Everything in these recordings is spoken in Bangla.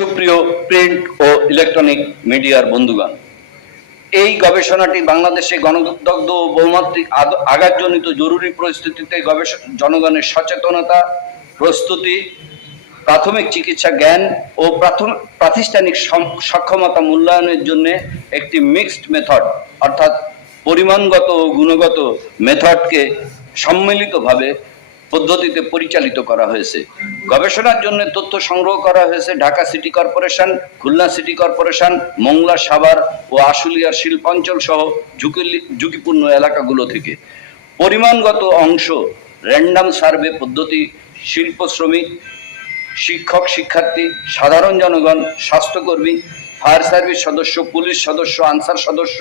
সুপ্রিয় প্রিন্ট ও ইলেকট্রনিক মিডিয়ার বন্ধুগণ, এই গবেষণাটি বাংলাদেশে গণদগ্ধ ও বহুমাত্রিক আঘাতজনিত জরুরি পরিস্থিতিতে জনগণের সচেতনতা, প্রস্তুতি, প্রাথমিক চিকিৎসা জ্ঞান ও প্রাতিষ্ঠানিক সক্ষমতা মূল্যায়নের জন্য একটি মিক্সড মেথড অর্থাৎ পরিমাণগত ও গুণগত মেথডকে সম্মিলিতভাবে পদ্ধতিতে পরিচালিত করা হয়েছে। গবেষণার জন্য তথ্য সংগ্রহ করা হয়েছে Dhaka city corporation, Khulna city corporation, Mongla, Savar ও আশুলিয়ার শিল্পাঞ্চল সহ ঝুঁকিপূর্ণ এলাকাগুলো থেকে। পরিমাণগত অংশ র্যান্ডাম সার্ভে পদ্ধতি, শিল্প শ্রমিক, শিক্ষক শিক্ষার্থী, সাধারণ জনগণ, স্বাস্থ্যকর্মী, ফায়ার সার্ভিস সদস্য, পুলিশ সদস্য, আনসার সদস্য,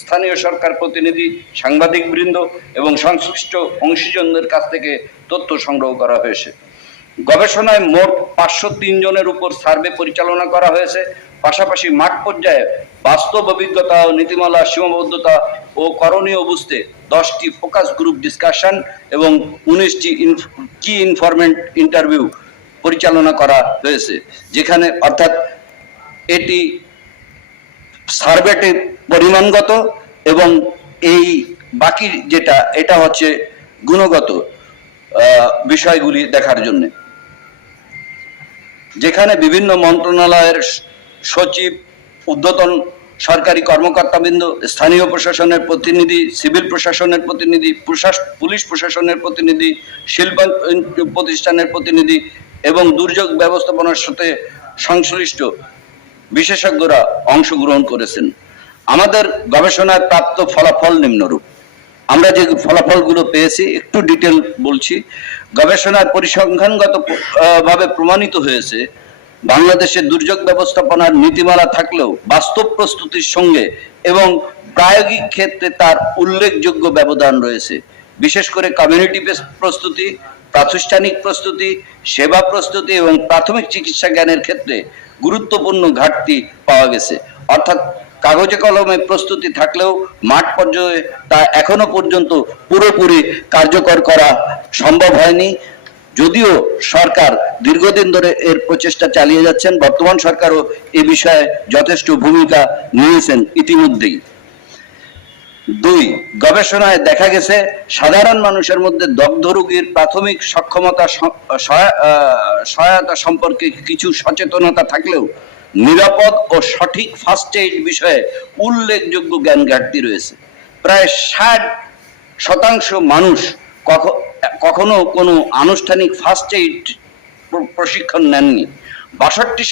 স্থানীয় সরকার প্রতিনিধি, সাংবাদিক বৃন্দ এবং সংশ্লিষ্ট অংশীজনদের কাছ থেকে তথ্য সংগ্রহ করা হয়েছে। গবেষণায় মোট 503 জনের উপর সার্ভে পরিচালনা করা হয়েছে। পাশাপাশি মাঠ পর্যায়ে বাস্তব অভিজ্ঞতা ও নীতিমালা, সীমাবদ্ধতা ও করণীয় বুঝতে 10টি ফোকাস গ্রুপ ডিসকাশন এবং 19টি কি ইনফরমেন্ট ইন্টারভিউ পরিচালনা করা হয়েছে, যেখানে অর্থাৎ এটি সার্ভেটি পরিমাণগত এবং এই বাকি যেটা এটা হচ্ছে গুণগত বিষয়গুলি দেখার জন্য, যেখানে বিভিন্ন মন্ত্রণালয়ের সচিব, ঊর্ধ্বতন সরকারি কর্মকর্তাবৃন্দ, স্থানীয় প্রশাসনের প্রতিনিধি, সিভিল প্রশাসনের প্রতিনিধি, পুলিশ প্রশাসনের প্রতিনিধি, শিল্প প্রতিষ্ঠানের প্রতিনিধি এবং দুর্যোগ ব্যবস্থাপনার সাথে সংশ্লিষ্ট বিশেষজ্ঞরা অংশগ্রহণ করেছেন। আমাদের গবেষণায় প্রাপ্ত ফলাফল নিম্নরূপ। আমরা যে ফলাফলগুলো পেয়েছি একটু ডিটেল বলছি। গবেষণার পরিসংখ্যানগত ভাবে প্রমাণিত হয়েছে বাংলাদেশের দুর্যোগ ব্যবস্থাপনার নীতিমালা থাকলেও বাস্তব প্রস্তুতির সঙ্গে এবং প্রায়োগিক ক্ষেত্রে তার উল্লেখযোগ্য ব্যবধান রয়েছে। বিশেষ করে কমিউনিটি বেসড প্রস্তুতি, প্রাতিষ্ঠানিক প্রস্তুতি, সেবা প্রস্তুতি এবং প্রাথমিক চিকিৎসা জ্ঞানের ক্ষেত্রে গুরুত্বপূর্ণ ঘাটতি পাওয়া গেছে। অর্থাৎ কাগজে কলমে প্রস্তুতি থাকলেও মাঠ পর্যায়ে তা এখনো পর্যন্ত পুরোপুরি কার্যকর করা সম্ভব হয়নি। যদিও সরকার দীর্ঘদিন ধরে এর প্রচেষ্টা চালিয়ে যাচ্ছেন, বর্তমান সরকারও এ বিষয়ে যথেষ্ট ভূমিকা নিয়েছেন ইতিমধ্যেই। 2, গবেষণায় দেখা গেছে সাধারণ মানুষের মধ্যে দগ্ধ রোগীর প্রাথমিক সক্ষমতা সহায়তা সম্পর্কে কিছু সচেতনতা থাকলেও নিরাপদ ও সঠিক ফার্স্ট এইড বিষয়ে উল্লেখযোগ্য জ্ঞান ঘাটতি রয়েছে। প্রায় 60% মানুষ কখনো কোনো আনুষ্ঠানিক ফার্স্ট এইড প্রশিক্ষণ নেননি। 62